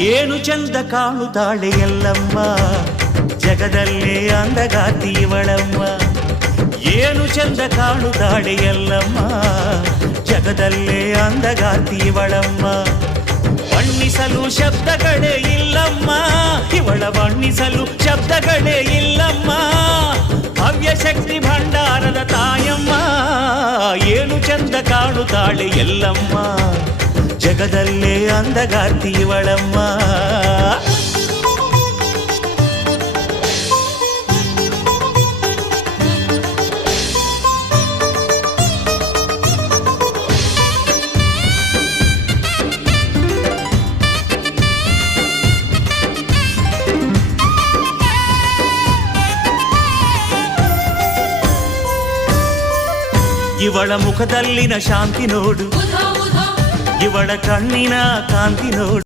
ಏನು ಚಂದ ಕಾಣುತ್ತಾಳೆ ಎಲ್ಲಮ್ಮ, ಜಗದಲ್ಲೇ ಅಂದಗಾತಿ ಇವಳಮ್ಮ. ಏನು ಚಂದ ಕಾಣುತ್ತಾಳೆ ಎಲ್ಲಮ್ಮ, ಜಗದಲ್ಲೇ ಅಂದಗಾತಿ ಇವಳಮ್ಮ. ಬಣ್ಣಿಸಲು ಶಬ್ದಗಳೇ ಇಲ್ಲಮ್ಮ, ಇವಳ ಬಣ್ಣಿಸಲು ಶಬ್ದಗಳೇ ಇಲ್ಲಮ್ಮ. ಭವ್ಯ ಶಕ್ತಿ ಭಂಡಾರದ ತಾಯಮ್ಮ, ಏನು ಚಂದ ಕಾಣುತ್ತಾಳೆ ಎಲ್ಲಮ್ಮ, ಜಗದಲ್ಲೇ ಅಂದಗಾತಿ ಇವಳಮ್ಮ. ಇವಳ ಮುಖದಲ್ಲಿನ ಶಾಂತಿ ನೋಡು, ಇವಳ ಕಣ್ಣಿನ ಕಾಂತಿ ನೋಡು.